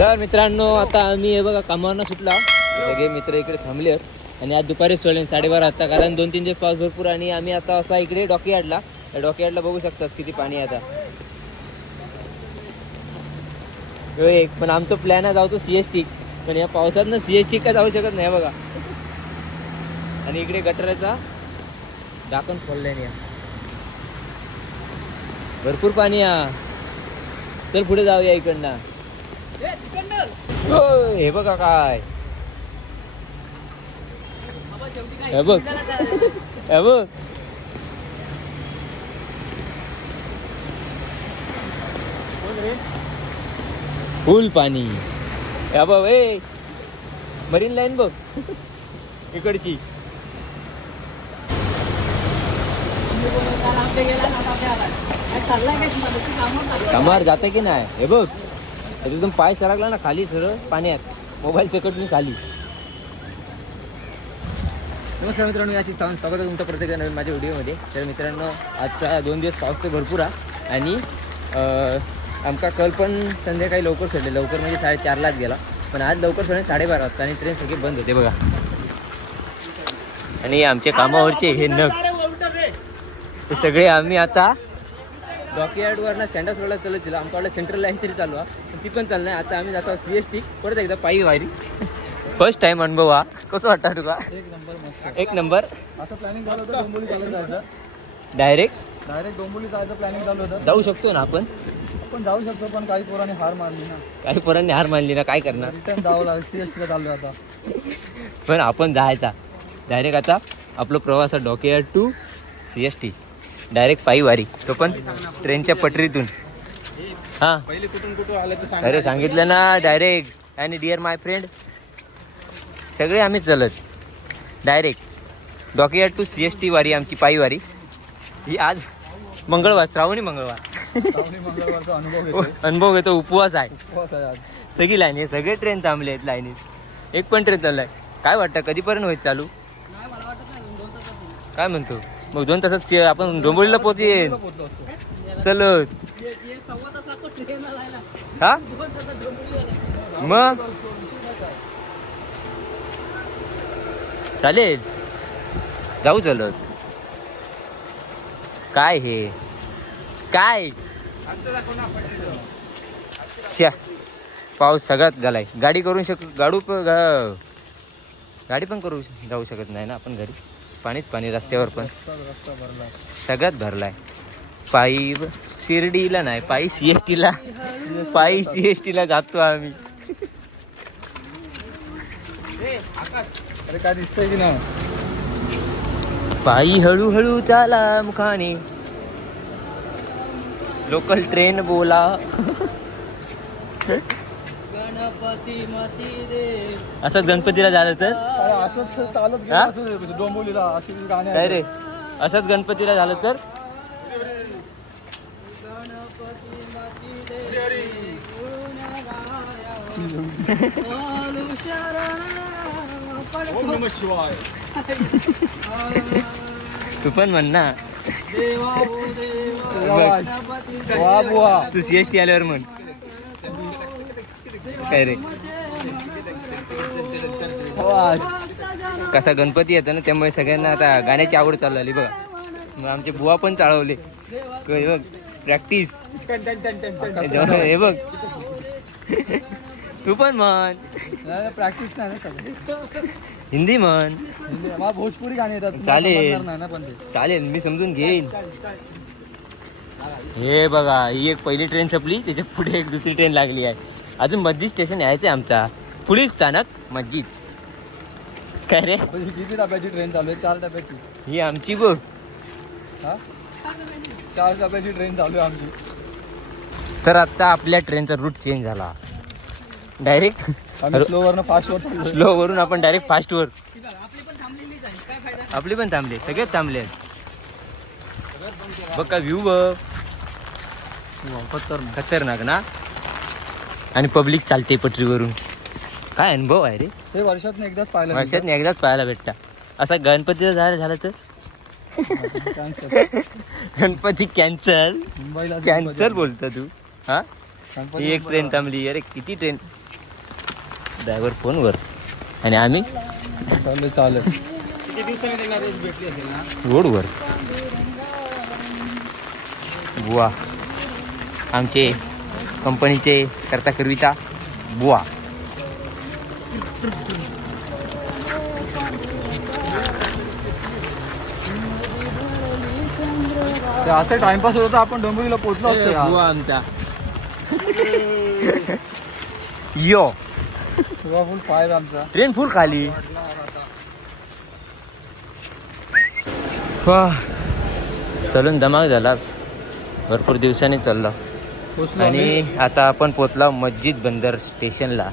तर मित्रांनो आता आम्ही हे बघा कामावरनं सुटला. सगळे मित्र इकडे थांबले आहेत. आणि आज दुपारी सोडले साडेबारा वाजता. कारण दोन तीन दिवस पाऊस भरपूर आणि आम्ही आता असा इकडे डॉकीयार्डला. त्या डॉकीयार्डला बघू शकतात किती पाणी आता. एक पण आमचा प्लॅन आहे जाऊ तो सी एस टी पण या पावसात ना सी एस टी काय जाऊ शकत नाही बघा. आणि इकडे गटराचा डाकण खोललाय भरपूर पाणी हा तर पुढे जाऊया इकडनं. हे बघा काय. हे बघ. हे बघ. फुल पाणी. या बघ ए. मरीन लाईन बघ. इकडची. कामावर जाते की नाही? हे बघ. एकदम पाय सरकला ना खाली सरळ पाण्यात. मोबाईल चकटून खाली. नमस्कार मित्रांनो अशी सांग स्वागत आहे तुमचं प्रत्येक नवीन माझ्या व्हिडिओमध्ये. तर मित्रांनो आजचा दोन दिवस पाऊस तर भरपूर आहे. आणि आमका कल पण संध्याकाळी लवकर सोडले. लवकर म्हणजे साडेचारलाच गेला. पण आज लवकर सोडले साडेबारा वाजता आणि ट्रेन सगळी बंद होते बघा. आणि आमच्या कामावरचे हे नग. ते सगळे आम्ही आता डॉकयार्डवरनं सँडस रोडला चालत दिला आमच्याकडे सेंट्रल लाईन तरी चालू आहे ती पण चालू नाही आता आम्ही जातो सी एस टी परत एकदा पायी वायरी फर्स्ट टाइम अनुभव हा. कसं वाटतं तुका एक नंबर मस्त. एक नंबर. असं प्लॅनिंग झालं होतं डोंबोली चालत जायचं. डायरेक्ट डायरेक्ट डोंबोली जायचं प्लॅनिंग झालं होतं. जाऊ शकतो ना आपण? आपण जाऊ शकतो पण काही पोरांनी हार मारली ना. काही पोरांनी हार मानली ना काय करणार? रिटर्न जावं लागेल सी एस टीला चाललो आता. पण आपण जायचा. डायरेक्ट आता आपलं प्रवास dockyard to C S T direct पायी वारी तो पण ट्रेनच्या पटरीतून. हां. पहिले कुठून कुठून आलं तर अरे सांगितलं ना डायरेक्ट. आणि डिअर माय फ्रेंड सगळे आम्ही चलत. Direct. Dockyard to C S T वारी आमची पायी वारी ही आज मंगळवार श्रावणी मंगळवार. अनुभव घेतो उपवास आहे. सगळी लाईन आहे सगळे ट्रेन थांबले आहेत लाईनीत. एक पण ट्रेन चाललाय. काय वाटतं कधीपर्यंत होईल चालू? काय म्हणतो? मग दोन तासात आपण डोंबोलीला पोहोचेन. पोहोचलो चलत हा? मग? चालेल. जाऊ चलत. काय हे? काय? श्या. पाऊस सगळ्यात झालाय गाडी करू शक गाडू गाडी पण करू जाऊ शकत नाही ना आपण घरी? पाणीच पाणी रस्त्यावर पण. सगळ्यात भरलाय. पायी शिर्डीला नाही पायी सी एस टीला. पायी सी एस टीला जातो आम्ही. अरे काय दिसतंय की नाही पायी हळूहळू चाला मुखाने. लोकल ट्रेन बोला. गणपती मती दे असंच गणपतीला झालं तर? असंच चालत गेलं हा? असं डोंबोलीला अशी गाणी काय रे? असंच गणपतीला झालं तर? ओम नमः शिवाय तू पण म्हण ना. वा बुवा. तू सी एस टी आल्यावर म्हण. काय रे? कसा गणपती येतो ना त्यामुळे सगळ्यांना आता गाण्याची आवड चालू झाली बघा. मग आमचे बुवा पण चालवले बघ प्रॅक्टिस हे बघ. तू पण म्हण. प्रॅक्टिस नाही ना सगळं. हिंदी म्हण. भोजपुरी गाणी येतात. चालेल. चालेल मी समजून घेईन. हे बघा ही एक पहिली ट्रेन संपली त्याच्या पुढे एक दुसरी ट्रेन लागली आहे. अजून मस्जिद स्टेशन यायचं आहे आमचा. पुढील स्थानक मस्जिद. काय रे? ही किती डब्याची ट्रेन चालू आहे? चार डब्याची. ही आमची बघ. हा? चार डब्याची ट्रेन चालू आहे आमची. तर आता आपल्या ट्रेनचा रूट चेंज झाला. डायरेक्ट आम्ही स्लो वरनं फास्ट वर स्लो वरून आपण डायरेक्ट फास्ट वर. आपली पण थांबले सगळेच थांबले आहेत. बघ का व्ह्यू बघ. खतरनाक. ना? आणि पब्लिक चालते पटरीवरून. काय अनुभव आहे रे? ते वर्षात एकदाच पाहिलं वर्षात एकदाच पाहायला भेटता. असा गणपतीचा झालं झालं तर? गणपती कॅन्सल मुंबईला कॅन्सल बोलतो तू हा? ही एक ट्रेन थांबली. अरे किती ट्रेन ड्रायव्हर फोनवर. आणि आम्ही? चालेल चालेल रोडवर. बुवा. आमचे कंपनीचे करता करविता बुवा. ते असं टाइमपास होत होता आपण डोंबिवलीला पोहोचलो असतो यार. बुवा आमचा यो. फुल पाय आमचा. ट्रेन फुल खाली. वाह. चलून धमाक झाला. भरपूर दिवसांनी चालला. पोहोचलो. आणि आता आपण पोचला मस्जिद बंदर स्टेशनला.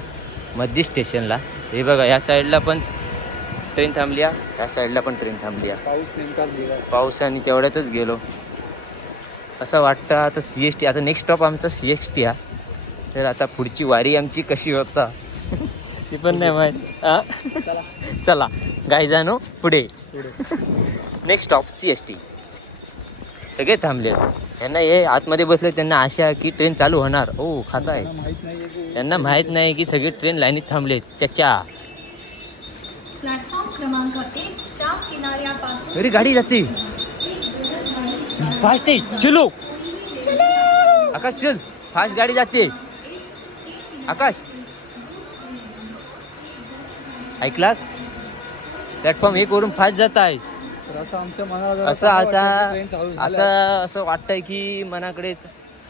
मस्जिद स्टेशनला. हे बघा या साईडला पण ट्रेन थांबली आहे, या साईडला पण ट्रेन थांबली आहे. पाऊस पावसाने तेवढ्यातच गेलो. असं वाटतं आता सी एस टी आता नेक्स्ट स्टॉप आमचा सी एस टी हा. तर आता पुढची वारी आमची कशी होता? ती पण नाही माहीत? चला. गाय जाणो पुढे. Next stop C S T सगळे थांबले. त्यांना हे आतमध्ये बसले त्यांना आशा की ट्रेन चालू होणार. ओ खाता आहे. त्यांना माहीत नाही की सगळे ट्रेन लाईनीत थांबले. चचा. अरे गाडी जाते. फास्ट चलो. आकाश चल. फास्ट गाडी जाते. आकाश. ऐकलास? प्लॅटफॉर्म एक वरून फास्ट जात आहे. असं आमच्या मनाला जरा असं चांगलं आता. आता असं वाटतंय की मनाकडे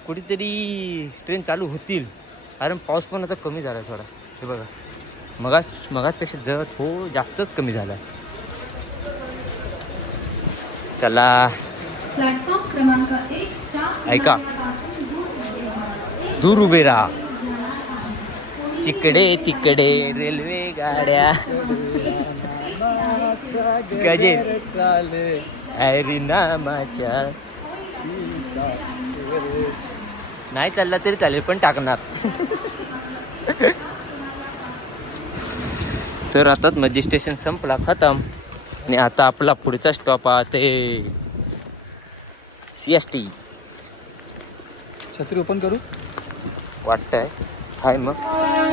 कुठेतरी ट्रेन चालू होतील. कारण पाऊस पण आता कमी झाला थोडा. हे बघा. मगाच मगाचपेक्षा जर हो जास्तच कमी झाला चला. ऐका. किनाऱ्यापासून दूर उभे राहा. दूर उभे राहा. तिकडे तिकडे रेल्वे गाड्या गजेर चाले. हरिनामाच्या नाही चालला तरी चालेल पण टाकणार. तर आताच मध्य स्टेशन संपला खतम. आणि आता आपला पुढचा स्टॉप आहे. सी एस टी छत्री ओपन करू? वाटतंय. हाय मग.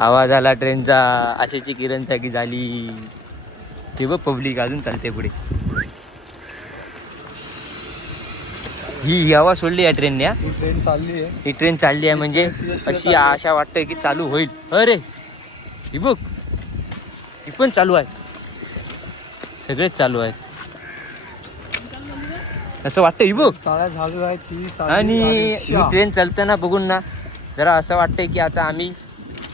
आवाज आला ट्रेनचा आशेची किरण जागी झाली. ते बघ पब्लिक अजून चालते पुढे. ही ही हवा सोडली या ट्रेनने हा. ट्रेन चालली आहे. ही ट्रेन चालली आहे म्हणजे अशी आशा वाटते की चालू होईल. अरे ही बघ ही पण चालू आहे. सगळेच चालू आहेत. असं वाटतं ही बघ. चाळ्या झाडू आहेत ही चालली आणि. ही. ट्रेन चालताना बघून ना जरा असं वाटतंय की आता आम्ही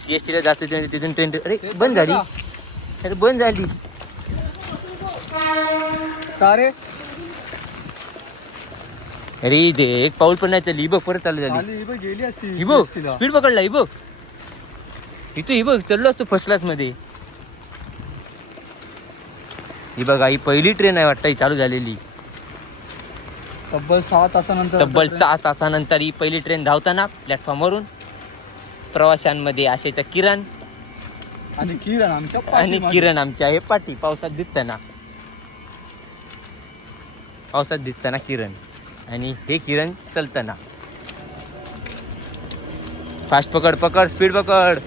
सी एस टीला जातो तिथून ट्रेन अरे बंद झाली. चालली अरे बंद झाली. का रे? अरे दे एक पाऊल पण नाही चालली. ही बघ परत चालू झाली. चालली ही बघ गेली असती ही बघ CST ला. स्पीड पकडला ही बघ. इथं ही बघ चढलो असतो फर्स्ट क्लासमध्ये. ही बघा ही पहिली ट्रेन आहे वाटतं ही चालू झालेली. तब्बल सहा तासानंतर तब्बल सहा तासानंतर ही पहिली ट्रेन धावताना प्लॅटफॉर्मवरून प्रवाशांमध्ये आशेचा किरण. आणि किरण आमच्या आणि पाठीमागे. किरण आमच्या हे पाठी पावसात दिसताना पावसात दिसताना किरण. आणि हे किरण चलताना फास्ट पकड पकड स्पीड पकड.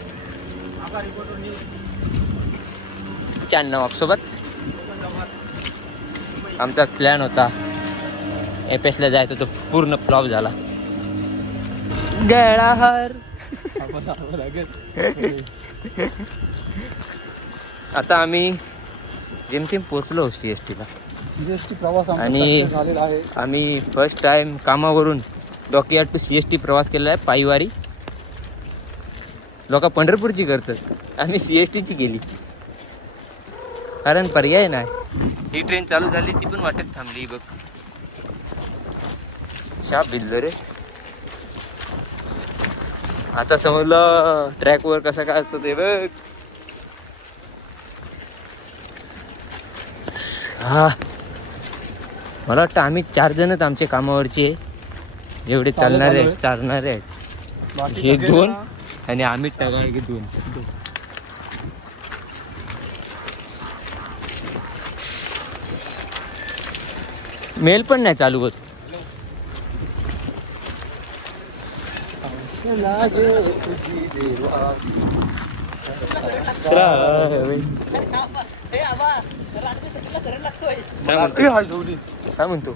चांदणं सोबत. आमचा प्लॅन होता. एफ एसला जायचं तो पूर्ण फ्लॉप झाला. गळाहार. आता आम्ही जेमतेम पोचलो सी एस टीला सीएसटी प्रवास आमचा आणि- success झालेला आहे. आम्ही फर्स्ट टाइम कामावरून dockyard to C S T प्रवास केलेला आहे पायीवारी. लोक पंढरपूरची करतात. आम्ही सी एस टीची केली. कारण पर्याय नाही. ही ट्रेन चालू झाली ती पण वाटेत थांबली बघ. शाप भिजलं रे. आता समजलं ट्रॅकवर कसं काय असतं ते बघ. हा. मला वाटतं आम्ही चार जणच आमचे कामावरचे आहे. एवढे चालणारे. आहेत चालणारे आहेत. हे दोन आणि आम्ही टाकाळे दोन. मेल पण नाही चालू होत. काय म्हणतो?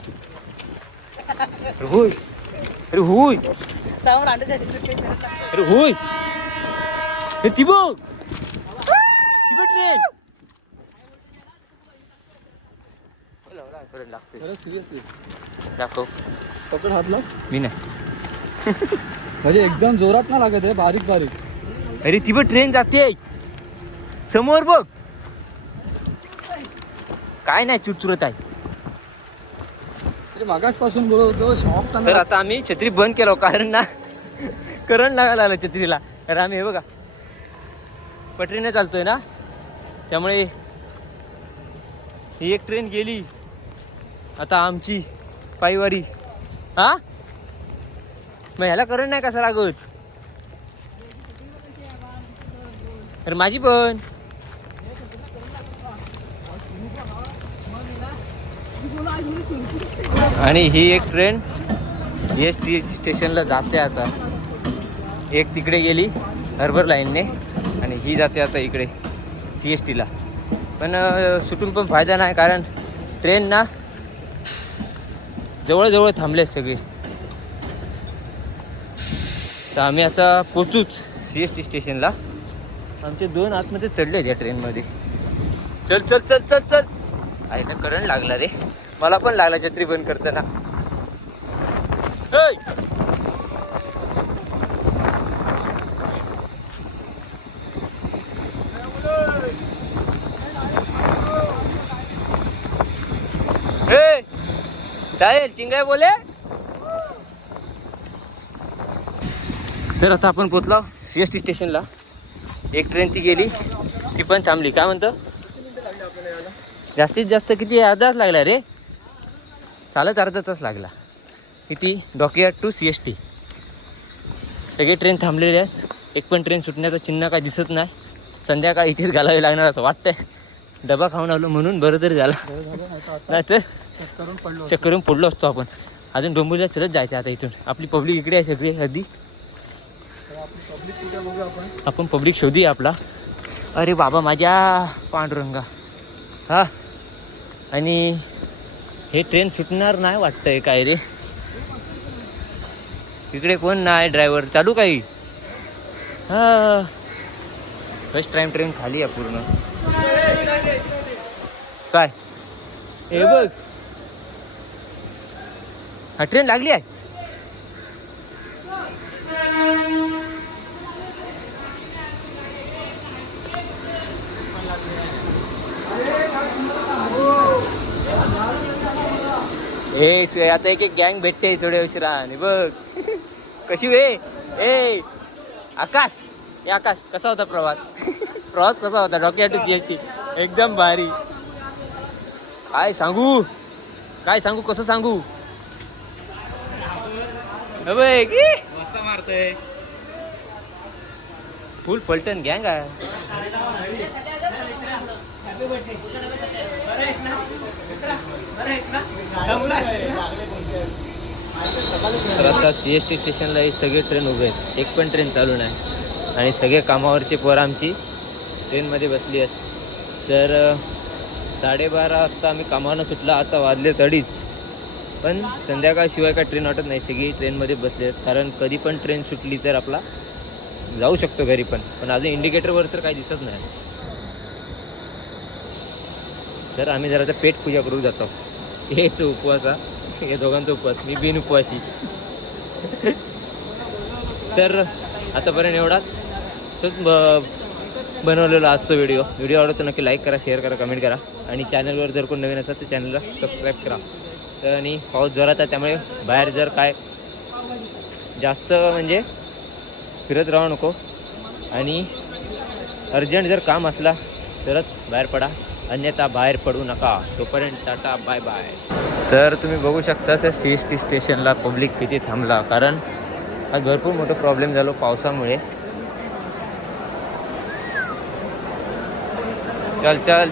अरे होय अरे होय अरे होय अरे ती बघ ती बघ ट्रेन लागते सिरियसली दाखव पकड हातला मी नाही म्हणजे एकदम जोरात ना लागत आहे बारीक बारीक. अरे ती बघ ट्रेन जाते. समोर बघ. काय नाही चुरचुरत आहे. अरे मागासपासून बोलत होतो शॉक तर आता आम्ही छत्री बंद केलो कारण ना करंट लागायला आलं छत्रीला. तर आम्ही हे बघा पटरीने चालतोय ना? त्यामुळे ही एक ट्रेन गेली. आता आमची पायवारी. हा? मग ह्याला करंट नाही कसा लागत अरे माझी पण. आणि ही एक ट्रेन सी एस टी स्टेशनला जाते आता. एक तिकडे गेली हर्बर लाईनने आणि ही जाते आता इकडे सी एस टीला पण सुटून पण फायदा नाही कारण ट्रेन ना जवळजवळ थांबले सगळे. तर आम्ही आता पोचूच सी एस टी स्टेशनला आमचे दोन आतमध्ये चढले आहेत या ट्रेनमध्ये चल चल चल चल चल. आहे ना करंट लागला रे. मला पण लागला छत्री बंद करताना. साहेब चिंगाय बोले? तर आता आपण पोचलो सी एस टी स्टेशनला एक ट्रेन ती गेली ती पण थांबली. काय म्हणतं? जास्तीत जास्त किती? अर्धा तास लागला रे. चालत अर्धा तास लागला. किती? Dockyard to C S T सगळे ट्रेन थांबलेले आहेत. एक पण ट्रेन सुटण्याचं चिन्ह काय दिसत नाही. संध्याकाळी इथेच घालावे लागणार असं वाटतंय. डबा खाऊन आलो म्हणून बरं तरी झालं. नाही तर आता नाही तर check करून पडलो असतो आपण. अजून डोंबिवलीला चलत जायचं आता इथून. आपली पब्लिक इकडे आहे सगळी आधी तर आपली पब्लिक कुठे बघू आपण. पब्लिक शोधूया आपला. अरे बाबा माझ्या पांडुरंगा. हा? आणि हे ट्रेन सुटणार नाही वाटतंय काय रे? इकडे कोण नाही ड्रायव्हर चालू काही? हा. फर्स्ट टाइम ट्रेन खाली आहे पूर्ण. काय? हे बघ. हा ट्रेन लागली आहे? हे आता एक एक गँग भेटते थोड्या उशिराने बघ. कशी वे? ए आकाश ए आकाश कसा होता प्रवास? प्रवास कसा होता? Dockyard to C S T. एकदम भारी. काय सांगू? काय सांगू? कसं सांगू? हे फुल पलटन गँग आहे. तर आता सी एस टी स्टेशनला हे सगळी ट्रेन उभे आहेत. एक पण ट्रेन चालू नाही. आणि सगळे कामावरची पोरं आमची ट्रेनमध्ये बसली आहेत. तर साडेबारा वाजता आम्ही कामावरनं सुटला. आता वाजले तडीच. पण संध्याकाळशिवाय काय ट्रेन वाटत नाही. सगळी ट्रेनमध्ये बसले आहेत. कारण कधी पण ट्रेन सुटली तर आपला जाऊ शकतो घरी पण. पण अजून इंडिकेटरवर तर काही दिसत नाही. तर आम्ही जरा तर पेट पूजा करू जातो. हेच उपवासा हे. दोघांचा उपवास. मी बिन उपवासी. तर आतापर्यंत एवढाच असंच ब बनवलेला आजचा व्हिडिओ. व्हिडिओ आवडतो तर नक्की लाईक करा शेअर करा कमेंट करा. आणि चॅनलवर जर कोण नवीन असेल तर चॅनलला सबस्क्राईब करा. तर आणि पाऊस जोरात आहे त्यामुळे बाहेर जर काय जास्त म्हणजे फिरत राहू नको. आणि अर्जंट जर काम असला तरच बाहेर पडा. अन्यथा बाहेर पडू नका. तोपर्यंत टाटा बाय बाय तर तुम्ही बघू शकता सर सी एस टी स्टेशनला पब्लिक किती थांबला. कारण आज भरपूर मोठं प्रॉब्लेम झालो पावसामुळे. चल चल.